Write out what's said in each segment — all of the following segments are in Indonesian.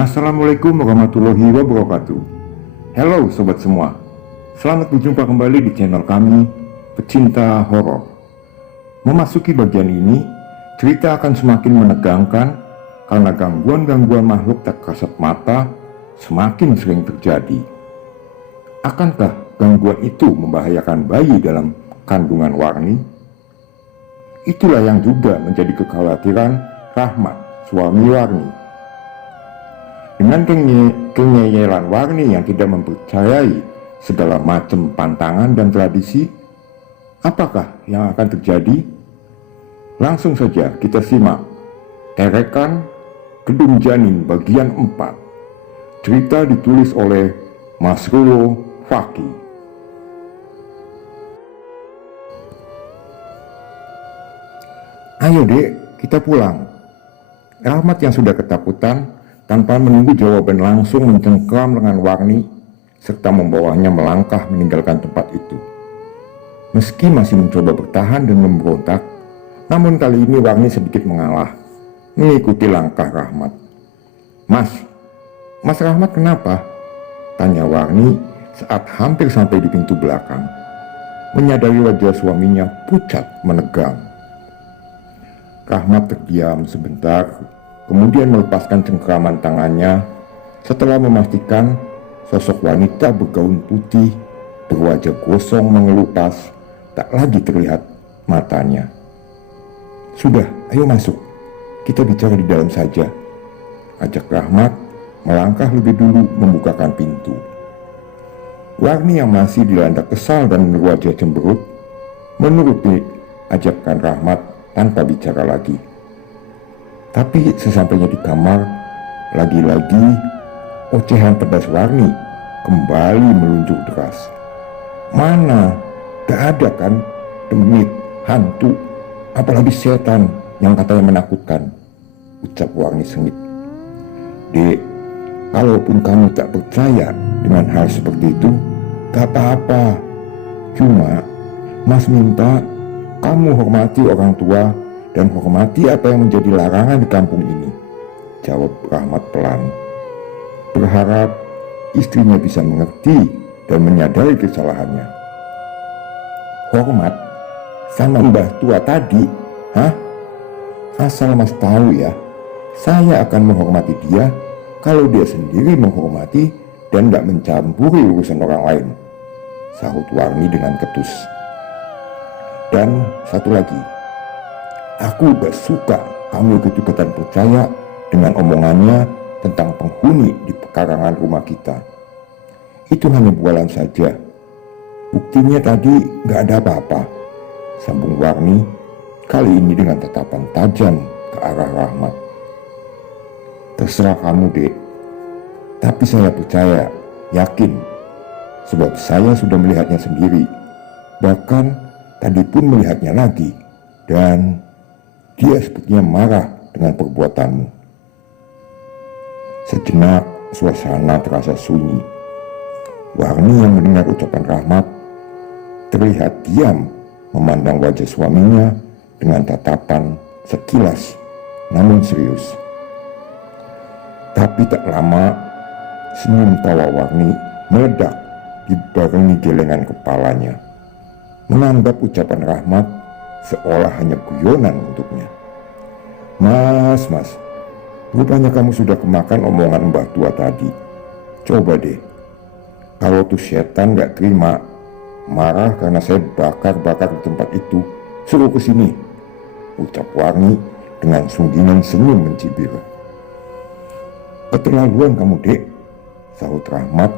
Assalamualaikum warahmatullahi wabarakatuh. Halo sobat semua, selamat berjumpa kembali di channel kami, Pecinta Horor. Memasuki bagian ini, cerita akan semakin menegangkan karena gangguan-gangguan makhluk tak kasat mata semakin sering terjadi. Akankah gangguan itu membahayakan bayi dalam kandungan Warni? Itulah yang juga menjadi kekhawatiran Rahmat, suami Warni. Dengan kenyeyelan Warni yang tidak mempercayai segala macam pantangan dan tradisi, apakah yang akan terjadi? Langsung saja kita simak Terekan Gedung Janin bagian 4. Cerita ditulis oleh Mas Rolo Faki. Ayo dek, kita pulang. Rahmat yang sudah ketakutan tanpa menunggu jawaban langsung mencengkram lengan Warni serta membawanya melangkah meninggalkan tempat itu. Meski masih mencoba bertahan dan memberontak, namun kali ini Warni sedikit mengalah, mengikuti langkah Rahmat. Mas Rahmat kenapa? Tanya Warni saat hampir sampai di pintu belakang, menyadari wajah suaminya pucat menegang. Rahmat terdiam sebentar, kemudian melepaskan cengkraman tangannya setelah memastikan sosok wanita bergaun putih berwajah gosong mengelupas tak lagi terlihat matanya. Sudah, ayo masuk, kita bicara di dalam saja, ajak Rahmat melangkah lebih dulu membukakan pintu. Warni yang masih dilanda kesal dan berwajah cemberut menuruti ajakan Rahmat tanpa bicara lagi. Tapi sesampainya di kamar, lagi-lagi ocehan pedas Warni kembali meluncur deras. Mana? Gak ada kan demit, hantu, apalagi setan yang katanya menakutkan, ucap Warni sengit. Dek, kalaupun kamu tak percaya dengan hal seperti itu, gak apa-apa. Cuma Mas minta kamu hormati orang tua dan hormati apa yang menjadi larangan di kampung ini, jawab Rahmat pelan. Berharap istrinya bisa mengerti dan menyadari kesalahannya. Hormat sama mbah tua tadi? Hah? Asal Mas tahu ya, saya akan menghormati dia kalau dia sendiri menghormati dan tidak mencampuri urusan orang lain, sahut Warni dengan ketus. Dan satu lagi, aku gak suka kamu ikut-ikutan percaya dengan omongannya tentang penghuni di pekarangan rumah kita. Itu hanya bualan saja. Buktinya tadi gak ada apa-apa, sambung Warni kali ini dengan tatapan tajam ke arah Rahmat. Terserah kamu dek, tapi saya percaya, yakin, sebab saya sudah melihatnya sendiri, bahkan tadi pun melihatnya lagi, dan dia sepertinya marah dengan perbuatanmu. Sejenak suasana terasa sunyi. Warni yang mendengar ucapan Rahmat terlihat diam memandang wajah suaminya dengan tatapan sekilas namun serius. Tapi tak lama senyum tawa Warni meledak dibarengi gelengan kepalanya, menganggap ucapan Rahmat seolah hanya guyonan untuknya. Mas, rupanya kamu sudah kemakan omongan mbah tua tadi. Coba deh, kalau tuh setan gak terima, marah karena saya bakar-bakar di tempat itu, suruh ke sini, ucap Warni dengan sunggingan senyum mencibir. Keterlaluan kamu dek, sahut Rahmat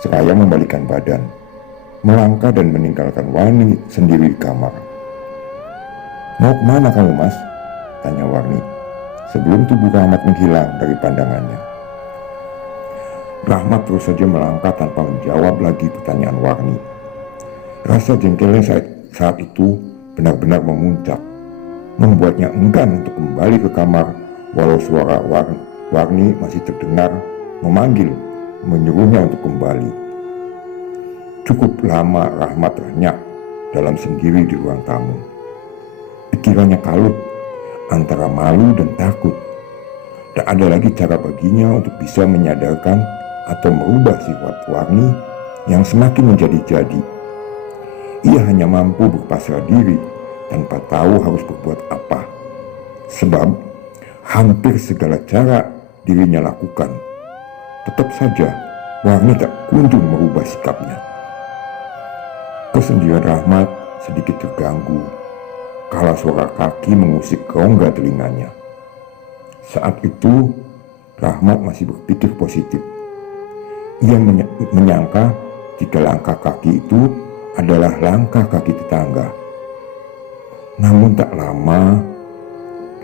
seraya membalikkan badan, melangkah dan meninggalkan Warni sendiri di kamar. Mau kemana kamu mas? Tanya Warni sebelum tubuh Rahmat menghilang dari pandangannya. Rahmat terus saja melangkah tanpa menjawab lagi pertanyaan Warni. Rasa jengkelnya saat itu benar-benar memuncak, membuatnya enggan untuk kembali ke kamar walau suara Warni masih terdengar memanggil, menyuruhnya untuk kembali. Cukup lama Rahmat renyak dalam sendiri di ruang tamu. Pikirannya kalut antara malu dan takut. Tak ada lagi cara baginya untuk bisa menyadarkan atau merubah sifat Warni yang semakin menjadi-jadi. Ia hanya mampu berpasrah diri tanpa tahu harus berbuat apa. Sebab hampir segala cara dirinya lakukan, tetap saja Warni tak kunjung merubah sikapnya. Kesendirian Rahmat sedikit terganggu kala suara kaki mengusik rongga telinganya. Saat itu Rahmat masih berpikir positif. Ia menyangka jika langkah kaki itu adalah langkah kaki tetangga. Namun tak lama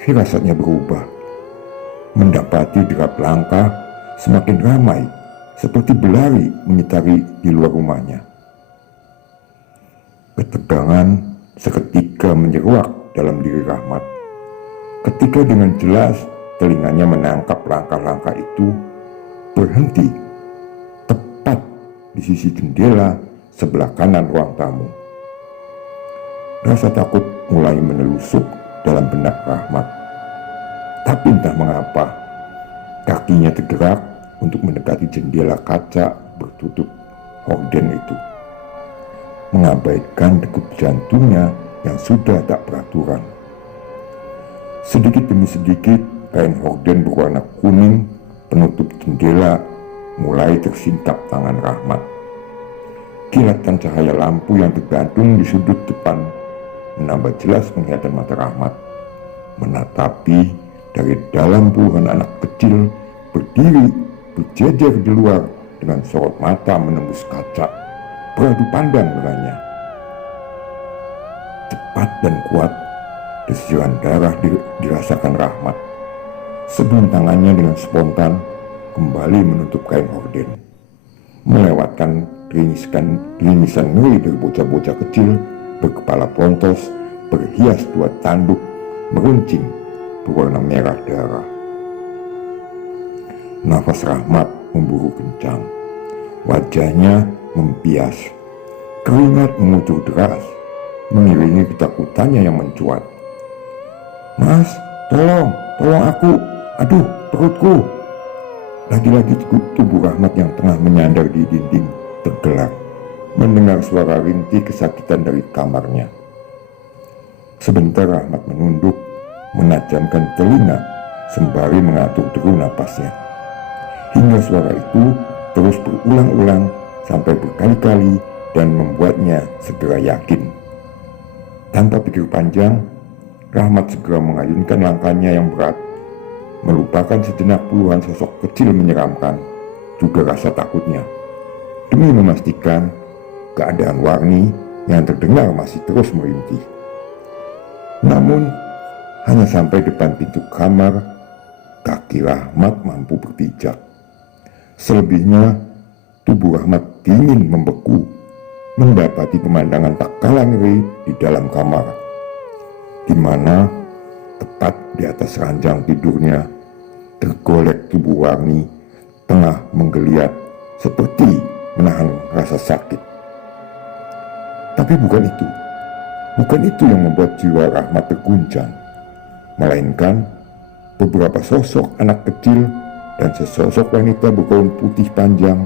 firasatnya berubah. Mendapati derap langkah semakin ramai, seperti berlari mengitari di luar rumahnya. Ketegangan seketika menyeruak dalam diri Rahmat ketika dengan jelas telinganya menangkap langkah-langkah itu berhenti tepat di sisi jendela sebelah kanan ruang tamu. Rasa takut mulai menelusup dalam benak Rahmat. Tapi entah mengapa kakinya tergerak untuk mendekati jendela kaca bertutup horden itu, mengabaikan degup jantungnya yang sudah tak beraturan. Sedikit demi sedikit kain horden berwarna kuning penutup jendela mulai tersingkap tangan Rahmat. Kilatan cahaya lampu yang tergantung di sudut depan menambah jelas penglihatan mata Rahmat menatapi dari dalam puluhan anak kecil berdiri berjejer di luar dengan sorot mata menembus kaca beradu pandang dengannya. Cepat dan kuat desiran darah dirasakan Rahmat sebelum tangannya dengan spontan kembali menutup kain horden, melewatkan geringisan ngeri dari bocah-bocah kecil berkepala plontos berhias dua tanduk meruncing berwarna merah darah. Nafas Rahmat memburu kencang, wajahnya membias, keringat mengucur deras mengiringi ketakutannya yang mencuat. "Mas, tolong aku, aduh perutku." Lagi-lagi tubuh Rahmat yang tengah menyandar di dinding tergerak mendengar suara rintih kesakitan dari kamarnya. Sebentar Rahmat menunduk, menajamkan telinga sembari mengatur deru napasnya, hingga suara itu terus berulang-ulang sampai berkali-kali dan membuatnya segera yakin. Tanpa pikir panjang, Rahmat segera mengayunkan langkahnya yang berat, melupakan sejenak puluhan sosok kecil menyeramkan, juga rasa takutnya, demi memastikan keadaan Warni yang terdengar masih terus merintih. Namun, hanya sampai depan pintu kamar, kaki Rahmat mampu berpijak. Selebihnya, tubuh Rahmat dingin membeku, mendapati pemandangan tak kalah ngeri di dalam kamar, di mana tepat di atas ranjang tidurnya tergolek tubuh Warni tengah menggeliat seperti menahan rasa sakit. Tapi bukan itu yang membuat jiwa Rahmat terguncang, melainkan beberapa sosok anak kecil dan sesosok wanita bergaun putih panjang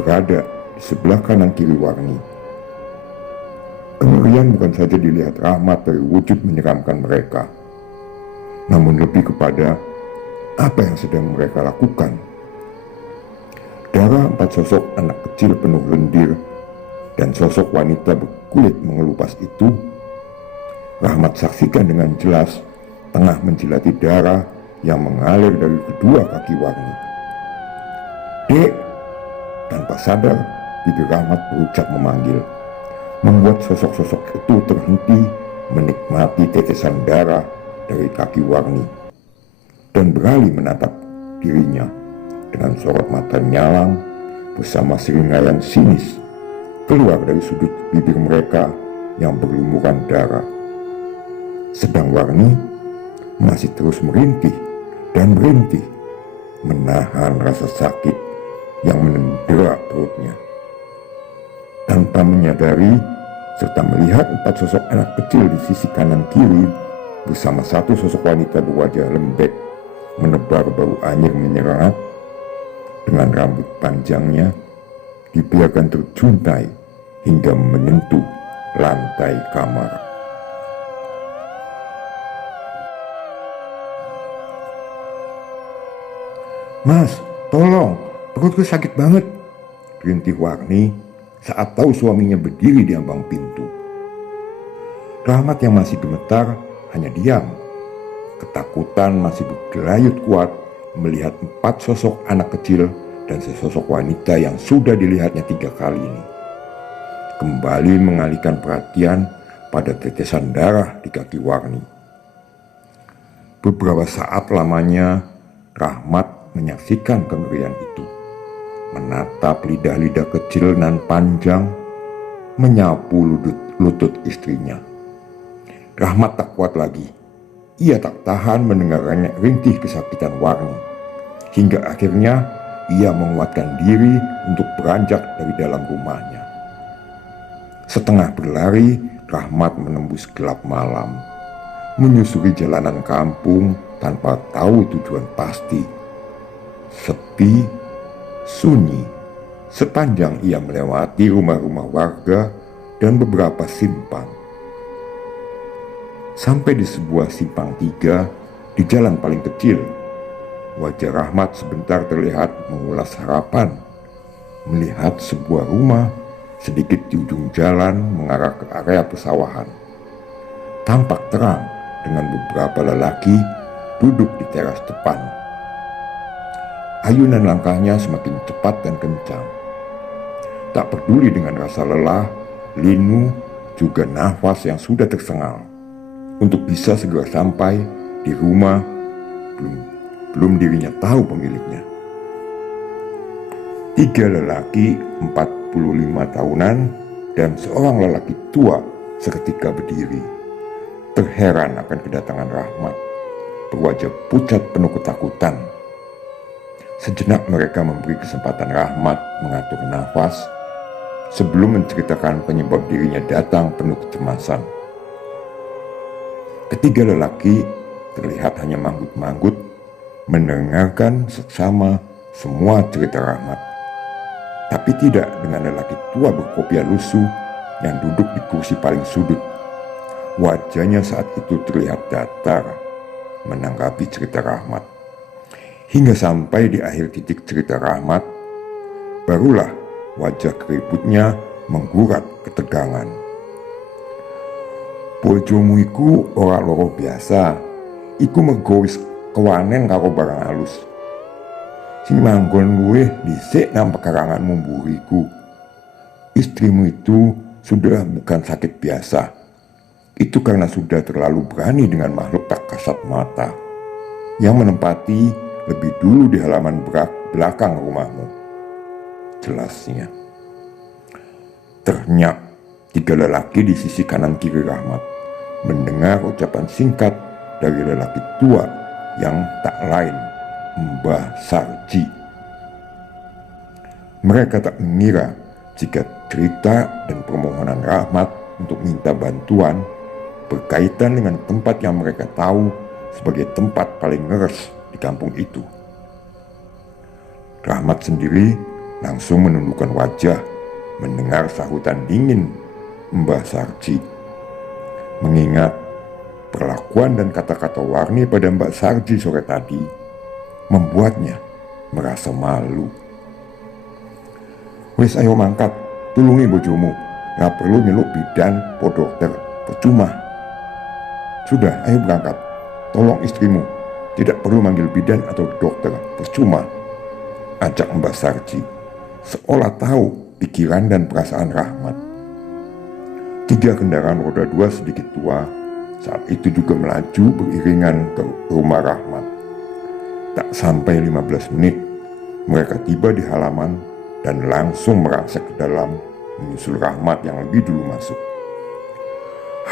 berada di sebelah kanan kiri Warni. Kengerian bukan saja dilihat Rahmat dari wujud menyeramkan mereka, namun lebih kepada apa yang sedang mereka lakukan. Darah 4 sosok anak kecil penuh lendir dan sosok wanita berkulit mengelupas itu, Rahmat saksikan dengan jelas tengah menjilati darah yang mengalir dari kedua kaki Warni. "Dek!" Tanpa sadar, bibir Rahmat berucap memanggil, membuat sosok-sosok itu terhenti menikmati tetesan darah dari kaki Warni dan beralih menatap dirinya dengan sorot mata nyalang bersama seringayan sinis keluar dari sudut bibir mereka yang berlumuran darah. Sedang Warni masih terus merintih dan berintih menahan rasa sakit yang menendera perutnya. Tanpa menyadari serta melihat 4 sosok anak kecil di sisi kanan kiri bersama 1 sosok wanita berwajah lembek menebar bau anyir menyengat. Dengan rambut panjangnya dibiarkan terjuntai hingga menyentuh lantai kamar. "Mas, tolong, perutku sakit banget," rintih Warni saat tahu suaminya berdiri di ambang pintu. Rahmat yang masih gemetar hanya diam. Ketakutan masih bergelayut kuat melihat 4 sosok anak kecil dan sesosok wanita yang sudah dilihatnya 3 kali ini kembali mengalihkan perhatian pada tetesan darah di kaki Warni. Beberapa saat lamanya Rahmat menyaksikan kengerian itu, menatap lidah-lidah kecil nan panjang, menyapu lutut istrinya. Rahmat tak kuat lagi. Ia tak tahan mendengarnya rintih kesakitan Warni. Hingga akhirnya ia menguatkan diri untuk beranjak dari dalam rumahnya. Setengah berlari, Rahmat menembus gelap malam, menyusuri jalanan kampung tanpa tahu tujuan pasti. Sepi, sunyi, sepanjang ia melewati rumah-rumah warga dan beberapa simpang. Sampai di sebuah simpang 3 di jalan paling kecil. Wajah Rahmat sebentar terlihat mengulas harapan. Melihat sebuah rumah sedikit di ujung jalan mengarah ke area pesawahan. Tampak terang dengan beberapa lelaki duduk di teras depan. Ayunan langkahnya semakin cepat dan kencang. Tak peduli dengan rasa lelah, linu, juga nafas yang sudah tersengal. Untuk bisa segera sampai di rumah belum dirinya tahu pemiliknya. 3 lelaki 45 tahunan dan seorang lelaki tua seketika berdiri, terheran akan kedatangan Rahmat, berwajah pucat penuh ketakutan. Sejenak mereka memberi kesempatan Rahmat mengatur nafas sebelum menceritakan penyebab dirinya datang penuh kecemasan. Ketiga lelaki terlihat hanya manggut-manggut mendengarkan seksama semua cerita Rahmat. Tapi tidak dengan lelaki tua berkopiah lusuh yang duduk di kursi paling sudut. Wajahnya saat itu terlihat datar menanggapi cerita Rahmat. Hingga sampai di akhir titik cerita Rahmat, barulah wajah keriputnya menggurat ketegangan. "Bojomu iku ora loro biasa, iku mergo wis kewanen karo barang halus. Sing manggon luwih dhisik nang pekaranganmu mburiku. Istrimu itu sudah bukan sakit biasa. Itu karena sudah terlalu berani dengan makhluk tak kasat mata yang menempati lebih dulu di halaman belakang rumahmu," jelasnya. Ternyap 3 lelaki di sisi kanan kiri Rahmat mendengar ucapan singkat dari lelaki tua yang tak lain Mbah Sarji. Mereka tak mengira jika cerita dan permohonan Rahmat untuk minta bantuan berkaitan dengan tempat yang mereka tahu sebagai tempat paling ngeres di kampung itu. Rahmat sendiri langsung menundukkan wajah mendengar sahutan dingin Mbah Sarji. Mengingat perlakuan dan kata-kata Warni pada Mbak Sarji sore tadi membuatnya merasa malu. "Wis ayo mangkat, tulungi bojomu. Gak perlu nyeluk bidan po dokter, percuma. Sudah, ayo berangkat. Tolong istrimu, tidak perlu manggil bidan atau dokter, percuma," ajak Mbak Sarji, seolah tahu pikiran dan perasaan Rahmat. 3 kendaraan roda 2 sedikit tua saat itu juga melaju beriringan ke rumah Rahmat. Tak sampai 15 menit, mereka tiba di halaman dan langsung merangsek ke dalam menyusul Rahmat yang lebih dulu masuk.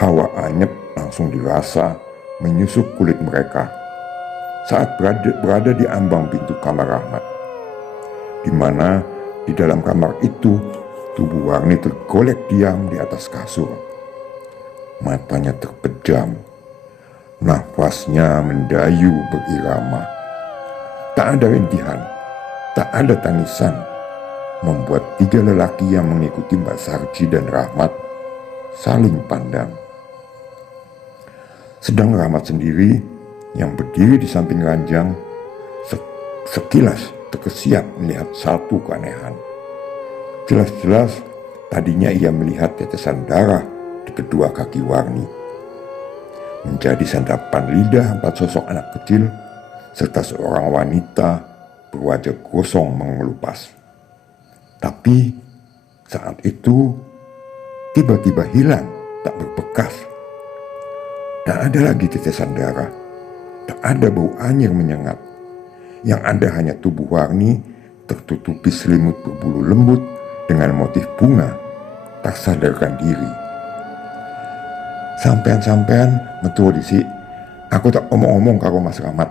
Hawa anyep langsung dirasa menyusup kulit mereka saat berada di ambang pintu kamar Rahmat, di mana di dalam kamar itu tubuh Warni tergolek diam di atas kasur. Matanya terpejam, nafasnya mendayu berirama Tak ada rintihan, tak ada tangisan, membuat tiga lelaki yang mengikuti Mbak Sarji dan Rahmat saling pandang. Sedang Rahmat sendiri yang berdiri di samping ranjang sekilas terkesiap melihat satu keanehan. Jelas-jelas tadinya ia melihat tetesan darah di kedua kaki Warni. Menjadi santapan lidah 4 sosok anak kecil serta seorang wanita berwajah gosong mengelupas. Tapi saat itu tiba-tiba hilang, tak berbekas. Tak ada lagi tetesan darah, tak ada bau anyir menyengat. Yang ada hanya tubuh Warni tertutupi selimut berbulu lembut dengan motif bunga, tak sadarkan diri. Sampean metu disik, aku tak omong-omong karo Mas Rahmat.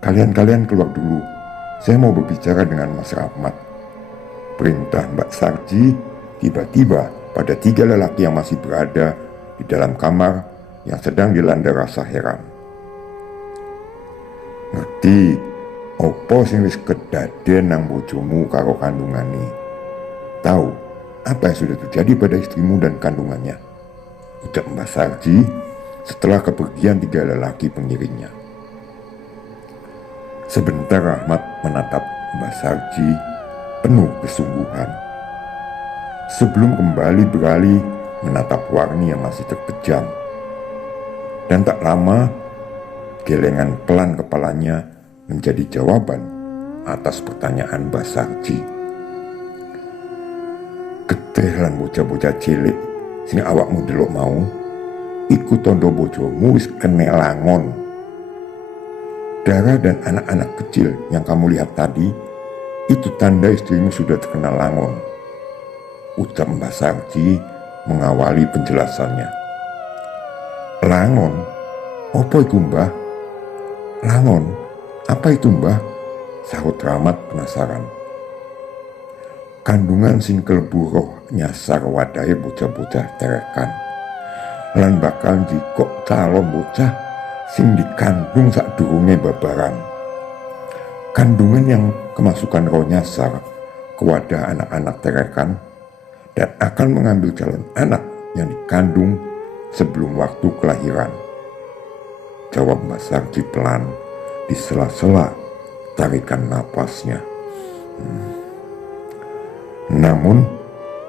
Kalian keluar dulu, saya mau berbicara dengan Mas Rahmat. Perintah Mbak Sarji tiba-tiba pada 3 lelaki yang masih berada di dalam kamar yang sedang dilanda rasa heran. Ngerti opo sing wis kedaden nang bojomu karo kandungane? Tahu apa yang sudah terjadi pada istrimu dan kandungannya? Ucap Mbak Sarji setelah kepergian 3 lelaki pengiringnya. Sebentar Rahmat menatap Mbak Sarji penuh kesungguhan. Sebelum kembali beralih menatap Warni yang masih terpejam. Dan tak lama, gelengan pelan kepalanya menjadi jawaban atas pertanyaan Mbak Sarji. Getih lan bocah-bocah cilik sing awakmu delok mau, iku tondo bojomu wis kena langon. Dara dan anak-anak kecil yang kamu lihat tadi, itu tanda istrimu sudah terkena langon. Ucap Mbak Sarji mengawali penjelasannya. Langon? Apa itu Mbah? Langon? Apa itu Mbah? Sahut Rahmat penasaran. Kandungan sing kelebu roh nyasar wadahe bocah-bocah terekan. Lan bakal jikok calon bocah sing dikandung sakdurunge babaran. Kandungan yang kemasukan roh nyasar ke wadah anak-anak terekan dan akan mengambil calon anak yang dikandung sebelum waktu kelahiran. Jawab Mbak Sarji pelan di sela-sela tarikan napasnya. Namun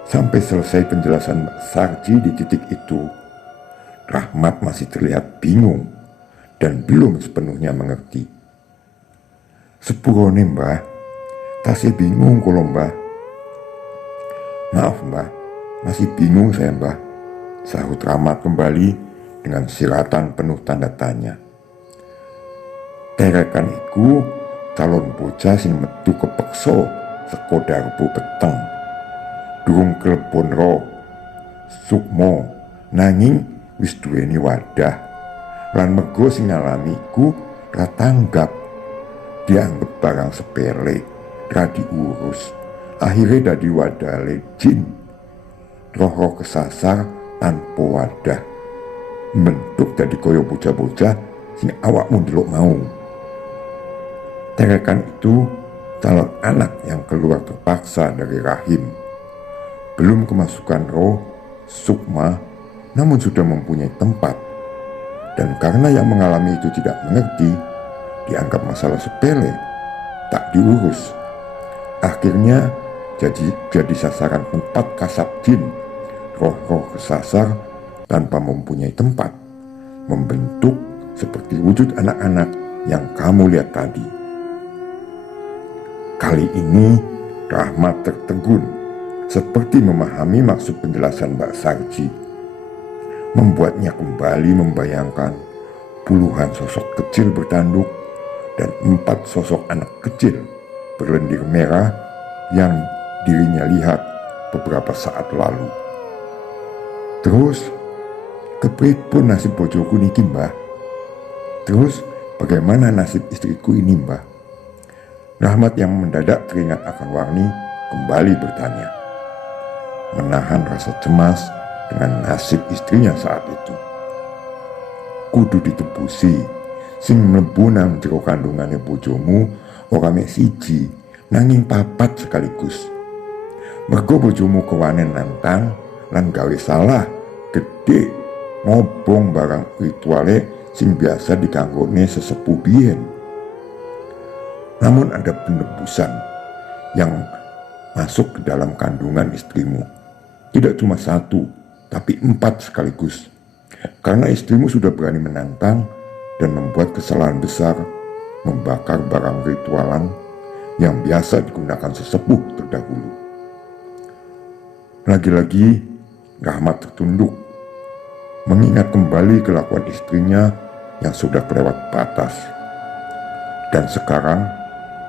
sampai selesai penjelasan Mbak Sarji di titik itu, Rahmat masih terlihat bingung dan belum sepenuhnya mengerti. Sepurone Mbah, tasih bingung kalau Mbah. Maaf Mbah, masih bingung saya Mbah, sahut Rahmat kembali dengan siratan penuh tanda tanya. Terekan iku calon bocah sing metu kepeksa saka darbu peteng. Durung klepon roh, sukmo, nanging wis duweni wadah. Lan mergo sing ngalami iku ra tanggap, dianggep barang sepele, ra diurus. Akhirnya dadi wadale jin. Roh-roh kesasar tanpa wadah. Bentuk dadi koyo bocah-bocah sing awakmu delok mau. Terekan itu calon anak yang keluar terpaksa dari rahim. Belum kemasukan roh, sukma, namun sudah mempunyai tempat. Dan karena yang mengalami itu tidak mengerti, dianggap masalah sepele, tak diurus. Akhirnya jadi sasaran tempat kasab jin, roh-roh kesasar tanpa mempunyai tempat, membentuk seperti wujud anak-anak yang kamu lihat tadi. Kali ini Rahmat tertegun, seperti memahami maksud penjelasan Mbak Sarji. Membuatnya kembali membayangkan puluhan sosok kecil bertanduk dan 4 sosok anak kecil berlendir merah yang dirinya lihat beberapa saat lalu. Terus, kepripun nasib bojoku niki Mbah? Terus, bagaimana nasib istriku ini Mbah? Rahmat yang mendadak teringat akan Warni kembali bertanya. Menahan rasa cemas dengan nasib istrinya saat itu. Kudu ditebusi, Sing mlebu nang jero kandungane bojomu ora mek siji, nanging papat sekaligus. Mergo bojomu kewanen nantang lan gawe salah gede ngobong barang rituale sing biasa dikanggone sesepuh biyen. Namun ada penebusan yang masuk ke dalam kandungan istrimu. Tidak cuma satu, tapi 4 sekaligus. Karena istrimu sudah berani menantang dan membuat kesalahan besar, membakar barang ritualan yang biasa digunakan sesepuh terdahulu. Lagi-lagi Rahmat tertunduk, mengingat kembali kelakuan istrinya yang sudah kelewat batas. Dan sekarang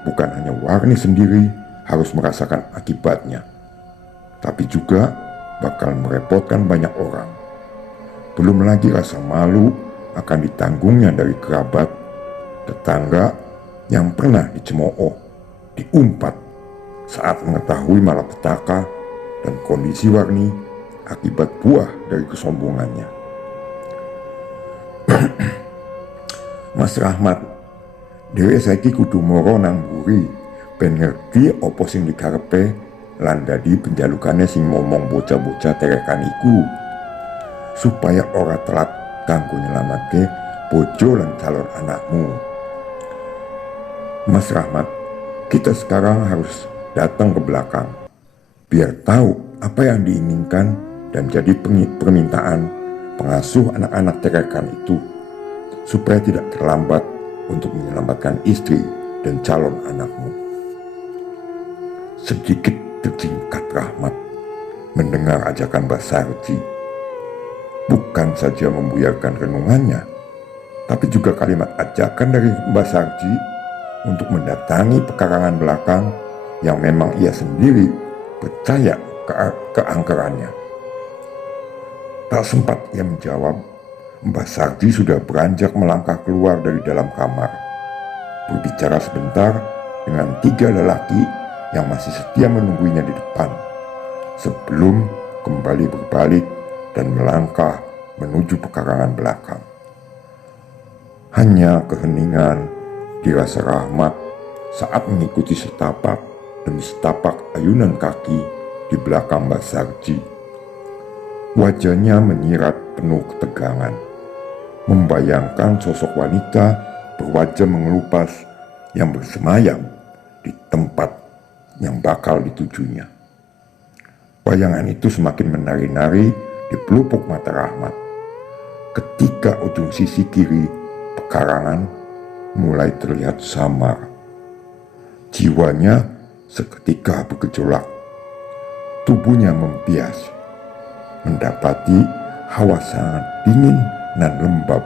bukan hanya Warni sendiri harus merasakan akibatnya, tapi juga bakal merepotkan banyak orang. Belum lagi rasa malu akan ditanggungnya dari kerabat, tetangga yang pernah dicemooh, diumpat saat mengetahui malapetaka dan kondisi Warni akibat buah dari kesombongannya. Mas Rahmat, dhewe saiki kudu mara nang mburi ben ngerti apa sing dikarepe lan dadi penjalukane sing momong bocah-bocah terekan iku, supaya ora telat kanggo nyelamatke bojo lan calon anakmu. Mas Rahmat, kita sekarang harus datang ke belakang biar tahu apa yang diinginkan dan jadi permintaan pengasuh anak-anak terekan itu, supaya tidak terlambat untuk menyelamatkan istri dan calon anakmu. Sedikit terjingkat Rahmat mendengar ajakan Mbah Sarji. Bukan saja membuyarkan renungannya, tapi juga kalimat ajakan dari Mbah Sarji untuk mendatangi pekarangan belakang yang memang ia sendiri percaya keangkerannya. Tak sempat ia menjawab, Mbah Sarji sudah beranjak melangkah keluar dari dalam kamar, berbicara sebentar dengan 3 lelaki yang masih setia menungguinya di depan, sebelum kembali berbalik dan melangkah menuju pekarangan belakang. Hanya keheningan dirasa Rahmat saat mengikuti setapak demi setapak ayunan kaki di belakang Mbah Sarji. Wajahnya menyirat penuh ketegangan, membayangkan sosok wanita berwajah mengelupas yang bersemayam di tempat yang bakal ditujunya. Bayangan itu semakin menari-nari di pelupuk mata Rahmat ketika ujung sisi kiri pekarangan mulai terlihat samar. Jiwanya seketika bergejolak, tubuhnya membias, mendapati hawa sangat dingin dan lembab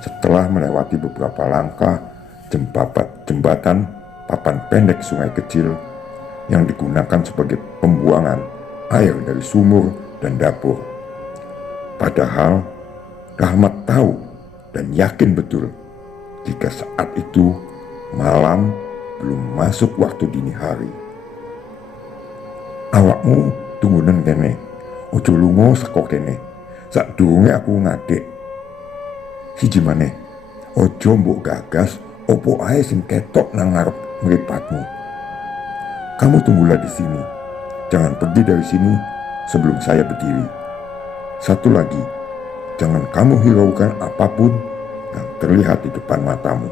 setelah melewati beberapa langkah jembatan papan pendek sungai kecil yang digunakan sebagai pembuangan air dari sumur dan dapur. Padahal Rahmat tahu dan yakin betul jika saat itu malam belum masuk waktu dini hari. Awakmu tunggunen kene, ojo lunga saka kene, sadurunge aku ngadek. Siji maneh, ojo mbok gagas opo ae sing ketok nang ngarep mripatmu. Kamu tunggulah di sini, jangan pergi dari sini sebelum saya berdiri. Satu lagi, jangan kamu hiraukan apapun yang terlihat di depan matamu.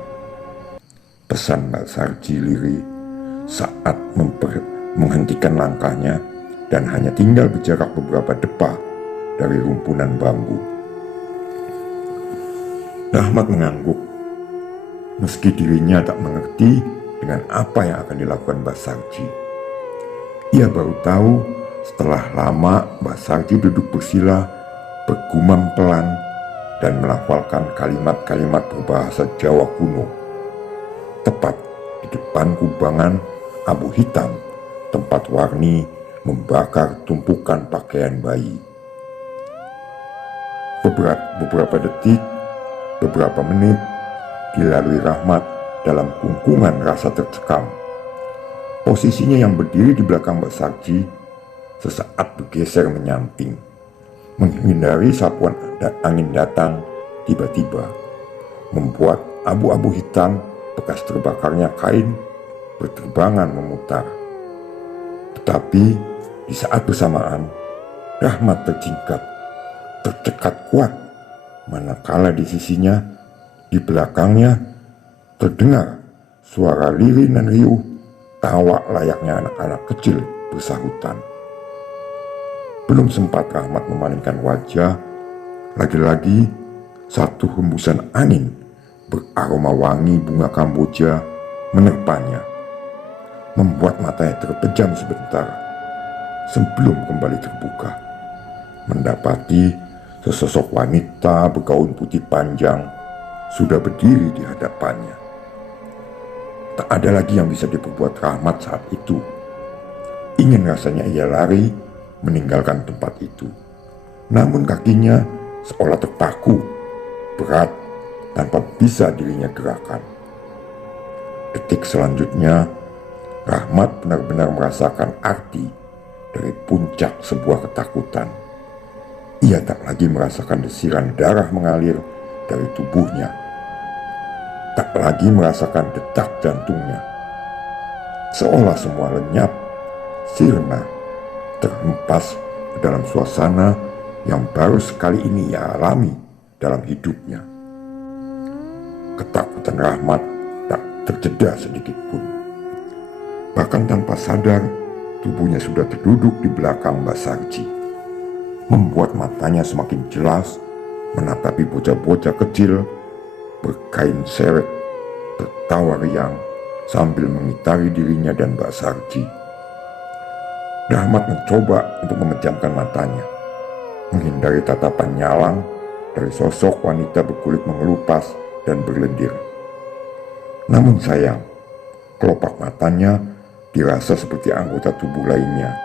Pesan Mbak Sarji lirih saat menghentikan langkahnya dan hanya tinggal berjarak beberapa depa dari rumpunan bambu. Rahmat mengangguk, meski dirinya tak mengerti dengan apa yang akan dilakukan Mbah Sarji. Ia baru tahu setelah lama Mbah Sarji duduk bersila, bergumam pelan dan melafalkan kalimat-kalimat berbahasa Jawa kuno, tepat di depan kubangan abu hitam tempat Warni membakar tumpukan pakaian bayi. Beberapa detik, beberapa menit dilalui Rahmat dalam kungkungan rasa tercekam. Posisinya yang berdiri di belakang Mbak Sarji sesaat bergeser menyamping, menghindari sapuan angin datang tiba-tiba, membuat abu-abu hitam bekas terbakarnya kain berterbangan memutar. Tetapi di saat bersamaan, Rahmat tercekat kuat, manakala di sisinya, di belakangnya, terdengar suara lirih dan riuh, tawa layaknya anak-anak kecil bersahutan. Belum sempat Rahmat memalingkan wajah, lagi-lagi satu hembusan angin beraroma wangi bunga Kamboja menerpanya, membuat matanya terpejam sebentar sebelum kembali terbuka, mendapati sesosok wanita bergaun putih panjang sudah berdiri di hadapannya. Tak ada lagi yang bisa diperbuat Rahmat saat itu. Ingin rasanya ia lari meninggalkan tempat itu, namun kakinya seolah terpaku, berat, tanpa bisa dirinya gerakan. Detik selanjutnya, Rahmat benar-benar merasakan arti dari puncak sebuah ketakutan. Ia tak lagi merasakan desiran darah mengalir dari tubuhnya, tak lagi merasakan detak jantungnya. Seolah semua lenyap, sirna, terhempas ke dalam suasana yang baru sekali ini ia alami dalam hidupnya. Ketakutan Rahmat tak terjeda sedikit pun. Bahkan tanpa sadar, tubuhnya sudah terduduk di belakang Mbak Sarji, membuat matanya semakin jelas menatapi bocah-bocah kecil berkain seret tertawa riang sambil mengitari dirinya dan Mbak Sarji. Rahmat mencoba untuk memejamkan matanya, menghindari tatapan nyalang dari sosok wanita berkulit mengelupas dan berlendir. Namun sayang, kelopak matanya dirasa seperti anggota tubuh lainnya,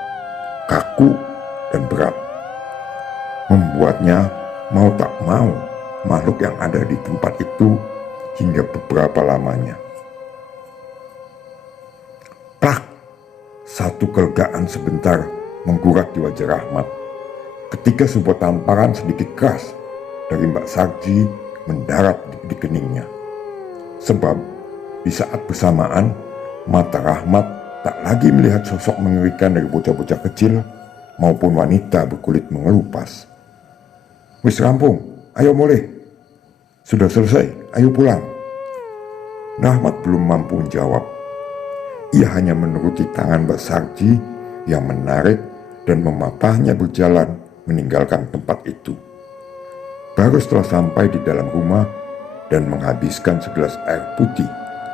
kaku dan berat, membuatnya mau tak mau makhluk yang ada di tempat itu hingga beberapa lamanya. Plak! Satu kelegaan sebentar menggurat di wajah Rahmat ketika sebuah tamparan sedikit keras dari Mbak Sarji mendarat di keningnya. Sebab di saat bersamaan mata Rahmat tak lagi melihat sosok mengerikan dari bocah-bocah kecil maupun wanita berkulit mengelupas. "Wis rampung, ayo mulai. Sudah selesai, ayo pulang." Rahmat belum mampu menjawab. Ia hanya menuruti tangan Mbak Sarji yang menarik dan memapahnya berjalan meninggalkan tempat itu. Baru setelah sampai di dalam rumah dan menghabiskan segelas air putih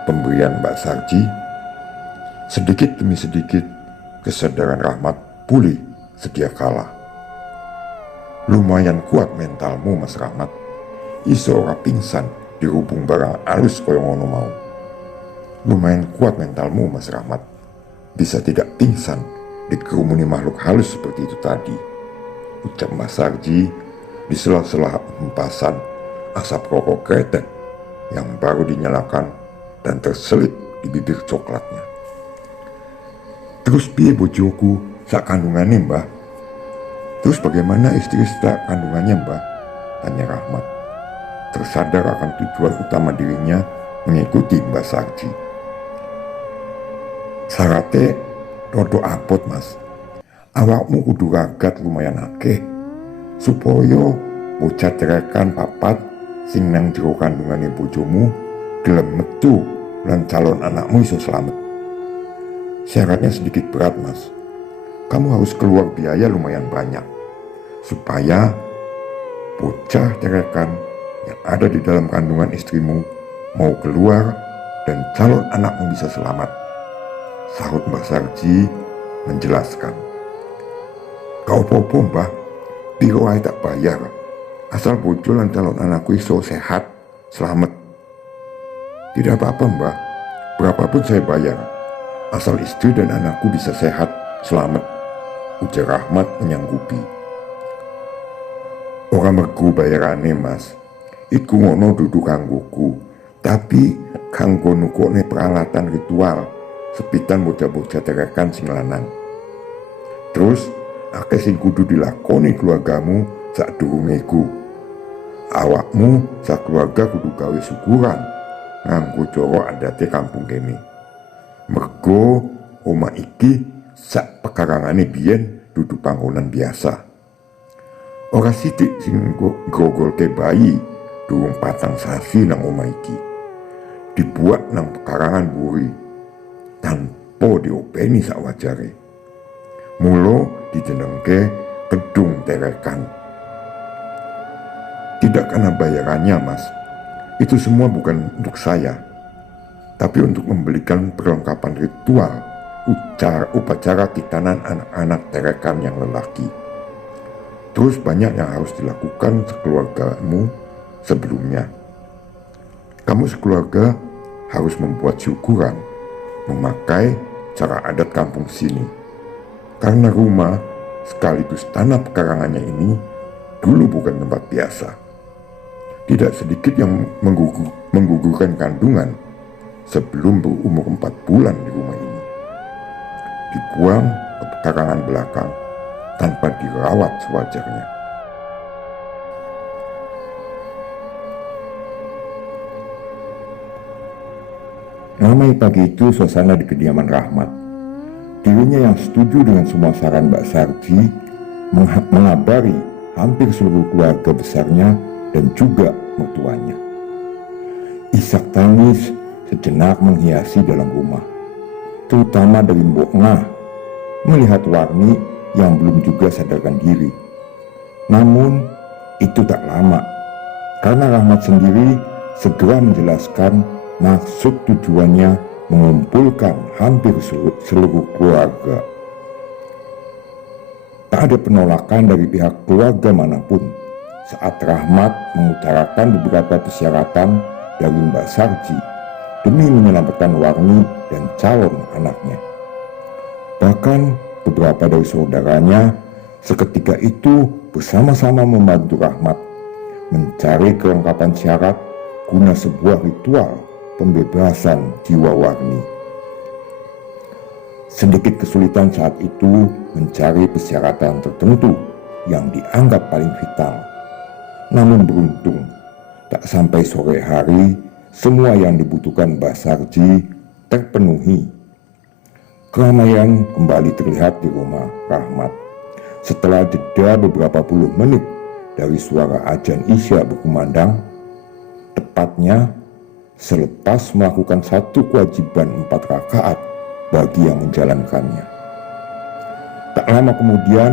pemberian Mbak Sarji, sedikit demi sedikit kesadaran Rahmat pulih sedia kala. "Lumayan kuat mentalmu, Mas Rahmat. Iso ora pingsan dirubung barang alus koyo ngono mau. Lumayan kuat mentalmu, Mas Rahmat. Bisa tidak pingsan dikerumuni makhluk halus seperti itu tadi," ucap Mbak Sarji di sela-sela hempasan asap rokok kretek yang baru dinyalakan dan terselip di bibir coklatnya. "Terus piye bojoku sak kandungannya, Mbah? Terus bagaimana istri sak kandungannya, Mbah?" tanya Rahmat, tersadar akan tujuan utama dirinya mengikuti Mbak Sarji. "Sarate rodo apot, Mas. Awakmu kudu ragat lumayan akeh supaya bocah cerekan papat sing nang jero kandungane bojomu gelem metu lan calon anakmu iso slamet. Syaratnya sedikit berat, Mas. Kamu harus keluar biaya lumayan banyak supaya bocah cerekan yang ada di dalam kandungan istrimu mau keluar dan calon anakmu bisa selamat," sahut Mbak Sarji menjelaskan. "Kau popo, Mbah, piro ae tak bayar, asal bojo lan calon anakku iso sehat, selamat." "Tidak apa-apa, Mbah, berapapun saya bayar, asal istri dan anakku bisa sehat, selamat," ujar Rahmat menyanggupi. "Ora mergo bayarane, Mas. Iku ngono dudu kanggoku, tapi kanggo nukokne peralatan ritual sepitan bocah-bocah terekan sing lanang. Terus akeh sing kudu dilakoni keluargamu sak durunge iku. Awakmu sak keluarga kudu gawe syukuran nganggo cara adate kampung kene. Mergo omah iki sak pekarangane biyen dudu panggonan biasa. Ora sithik sing grogolke bayi durung patang sasi nang omah iki. Dibuat nang pekarangan buri tanpa diopeni sak wajare. Mula dijenengke Kedung Terekan. Tidak karena bayarannya, Mas. Itu semua bukan untuk saya, tapi untuk membelikan perlengkapan ritual upacara kitanan anak-anak Terekan yang lelaki. Terus banyak yang harus dilakukan sekeluargamu sebelumnya. Kamu sekeluarga harus membuat syukuran, memakai cara adat kampung sini. Karena rumah sekaligus tanah pekarangannya ini dulu bukan tempat biasa. Tidak sedikit yang menggugurkan kandungan sebelum berumur 4 bulan di rumah ini. Dibuang ke pekarangan belakang tanpa dirawat sewajarnya. Ramai pagi itu suasana di kediaman Rahmat. Dirinya yang setuju dengan semua saran Mbak Sarji mengabari hampir seluruh keluarga besarnya dan juga mertuanya. Isak tangis sejenak menghiasi dalam rumah, terutama dari Mbok Ngah melihat Warni yang belum juga sadarkan diri. Namun itu tak lama, karena Rahmat sendiri segera menjelaskan maksud tujuannya mengumpulkan hampir seluruh keluarga. Tak ada penolakan dari pihak keluarga manapun saat Rahmat mengutarakan beberapa persyaratan dari Mbak Sarji demi menyelamatkan Warni dan calon anaknya. Bahkan beberapa dari saudaranya seketika itu bersama-sama membantu Rahmat mencari kelengkapan syarat guna sebuah ritual pembebasan jiwa Warni. Sedikit kesulitan saat itu mencari persyaratan tertentu yang dianggap paling vital. Namun beruntung, tak sampai sore hari semua yang dibutuhkan Mbak Sarji terpenuhi. Keramaian kembali terlihat di rumah Rahmat setelah jeda beberapa puluh menit dari suara adzan Isya berkumandang, tepatnya selepas melakukan satu kewajiban 4 rakaat bagi yang menjalankannya. Tak lama kemudian,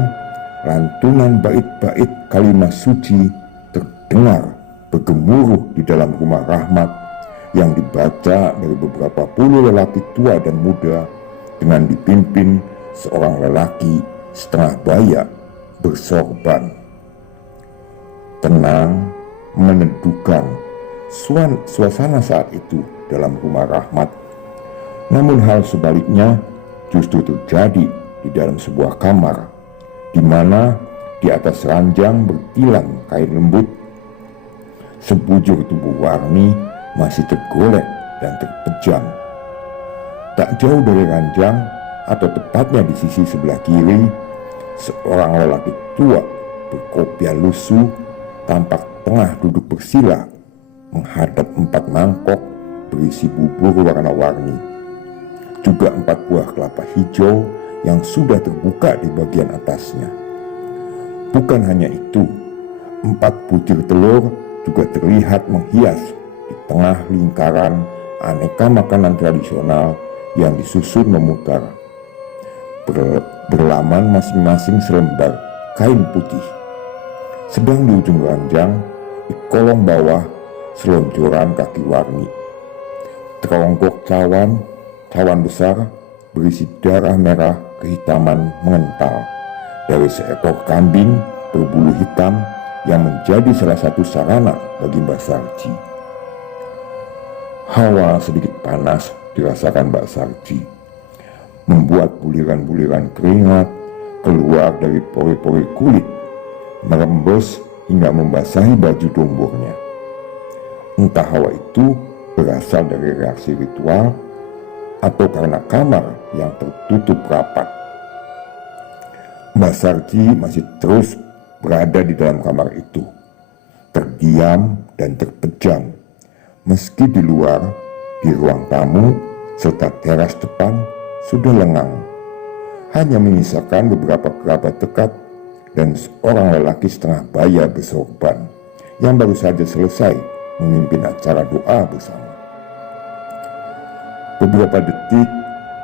lantunan bait-bait kalimat suci terdengar bergemuruh di dalam rumah Rahmat yang dibaca dari beberapa puluh lelaki tua dan muda dengan dipimpin seorang lelaki setengah baya bersorban. Tenang, meneduhkan suasana saat itu dalam rumah Rahmat. Namun hal sebaliknya justru terjadi di dalam sebuah kamar, di mana di atas ranjang bertilang kain lembut, sebujur tubuh Warni masih tergolek dan terpejam. Tak jauh dari ranjang, atau tepatnya di sisi sebelah kiri, seorang lelaki tua berkopiah lusuh tampak tengah duduk bersila menghadap 4 mangkok berisi bubur warna-warni, juga 4 buah kelapa hijau yang sudah terbuka di bagian atasnya. Bukan hanya itu, 4 butir telur juga terlihat menghias di tengah lingkaran aneka makanan tradisional yang disusun memutar, berlaman masing-masing selembar kain putih. Sedang di ujung ranjang, di kolong bawah, selonjoran kaki Warni. Teronggok cawan besar berisi darah merah kehitaman mengental dari seekor kambing berbulu hitam yang menjadi salah satu sarana bagi Mbak Sarji. Hawa sedikit panas dirasakan Mbak Sarji, membuat buliran-buliran keringat keluar dari pori-pori kulit, merembes hingga membasahi baju dombornya. Entah hawa itu berasal dari reaksi ritual atau karena kamar yang tertutup rapat. Mbak Sarji masih terus berada di dalam kamar itu, terdiam dan terpejam, meski di luar Di ruang tamu serta teras depan sudah lengang. Hanya menyisakan beberapa kerabat dekat dan seorang lelaki setengah baya bersorban yang baru saja selesai memimpin acara doa bersama. Beberapa detik,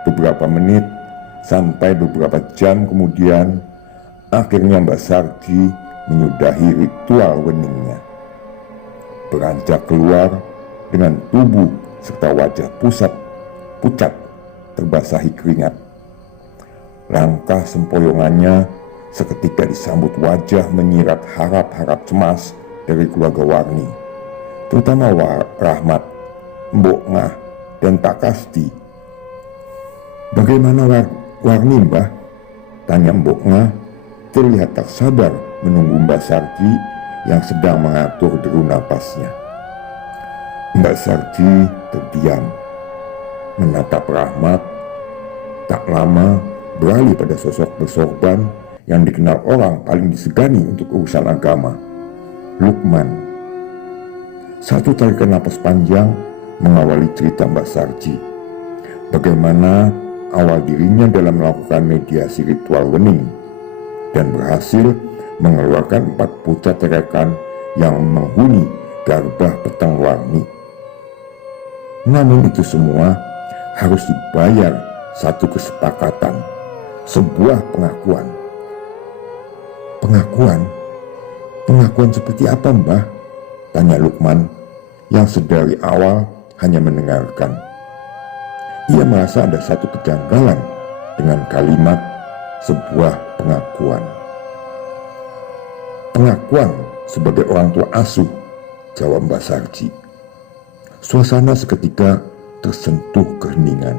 beberapa menit, sampai beberapa jam kemudian, akhirnya Mbak Sarji menyudahi ritual weningnya. Beranjak keluar dengan tubuh serta wajah pucat terbasahi keringat. Langkah sempoyongannya seketika disambut wajah menyirat harap-harap cemas dari keluarga Warni, terutama Rahmat, Mbok Ngah, dan Pak Kasti. "Bagaimana Warni, Mbah?" tanya Mbok Ngah, terlihat tak sabar menunggu Mbak Sarji yang sedang mengatur deru napasnya. Mbak Sarji terdiam, menatap Rahmat, tak lama beralih pada sosok bersorban yang dikenal orang paling disegani untuk urusan agama, Lukman. Satu tarikan napas panjang mengawali cerita Mbak Sarji, bagaimana awal dirinya dalam melakukan mediasi ritual wening dan berhasil mengeluarkan 4 pucat terekan yang menghuni garbah petang Warni. Namun itu semua harus dibayar satu kesepakatan, sebuah pengakuan. Pengakuan seperti apa, Mbah? Tanya Lukman yang sedari awal hanya mendengarkan. Ia merasa ada satu kejanggalan dengan kalimat sebuah pengakuan. "Pengakuan sebagai orang tua asuh," jawab Mbak Sarji. Suasana seketika tersentuh keheningan.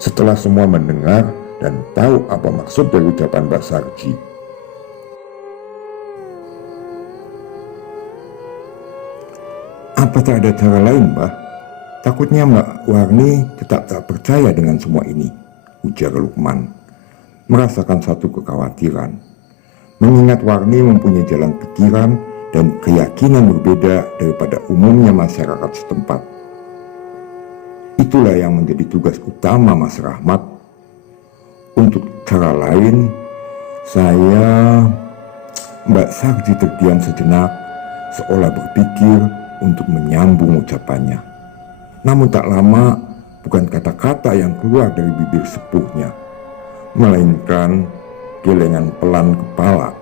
Setelah semua mendengar dan tahu apa maksud dari ucapan Mbak Sarji, "Apa tak ada cara lain, Mbah? Takutnya Mbak Warni tetap tak percaya dengan semua ini," ujar Lukman, merasakan satu kekhawatiran. Mengingat Warni mempunyai jalan pikiran dan keyakinan berbeda daripada umumnya masyarakat setempat. Itulah yang menjadi tugas utama Mas Rahmat. Untuk cara lain, Mbak Sarji terdiam sejenak, seolah berpikir untuk menyambung ucapannya. Namun tak lama, bukan kata-kata yang keluar dari bibir sepuhnya, melainkan gelengan pelan kepala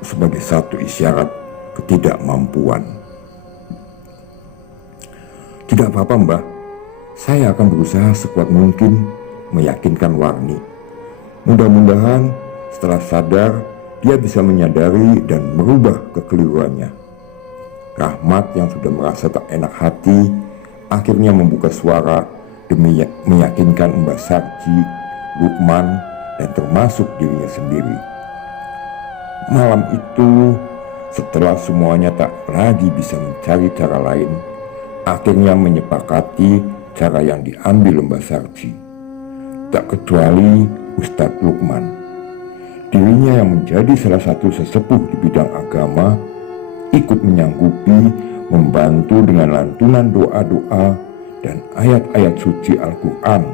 sebagai satu isyarat ketidakmampuan. "Tidak apa-apa, Mbah. Saya akan berusaha sekuat mungkin meyakinkan Warni. Mudah-mudahan setelah sadar dia bisa menyadari dan merubah kekeliruannya." Rahmat yang sudah merasa tak enak hati akhirnya membuka suara demi meyakinkan Mbak Sarji, Lukman, dan termasuk dirinya sendiri. Malam itu, setelah semuanya tak lagi bisa mencari cara lain, akhirnya menyepakati cara yang diambil Mbak Sarji. Tak kecuali Ustadz Lukman. Dirinya yang menjadi salah satu sesepuh di bidang agama ikut menyanggupi membantu dengan lantunan doa-doa dan ayat-ayat suci Al-Quran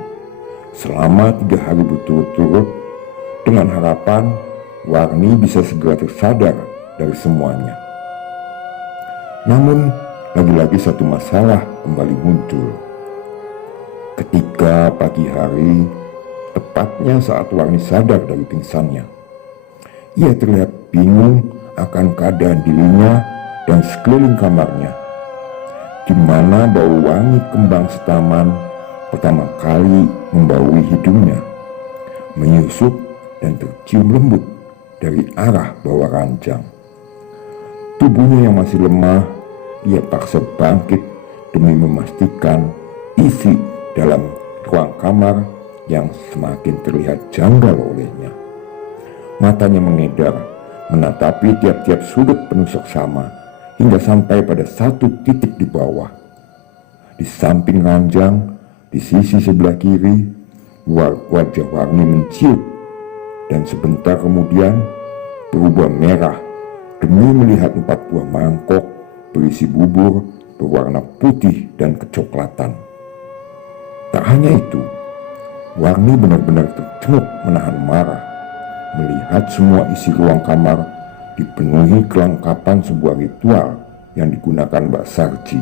selama 3 hari berturut-turut, dengan harapan Warni bisa segera tersadar dari semuanya. Namun lagi-lagi satu masalah kembali muncul. Ketika pagi hari, tepatnya saat Warni sadar dari pingsannya, ia terlihat bingung akan keadaan dirinya dan sekeliling kamarnya, di mana bau wangi kembang setaman pertama kali membaui hidungnya, menyusup dan tercium lembut dari arah bawah ranjang. Tubuhnya yang masih lemah, ia paksa bangkit demi memastikan isi dalam ruang kamar yang semakin terlihat janggal olehnya. Matanya mengedar, menatapi tiap-tiap sudut penusuk sama, hingga sampai pada satu titik di bawah. Di samping ranjang, di sisi sebelah kiri, wajah Warni menciut, dan sebentar kemudian berubah merah demi melihat 4 buah mangkok berisi bubur berwarna putih dan kecoklatan. Tak hanya itu, Warni benar-benar tercengut menahan marah melihat semua isi ruang kamar dipenuhi kelengkapan sebuah ritual yang digunakan Mbak Sarji.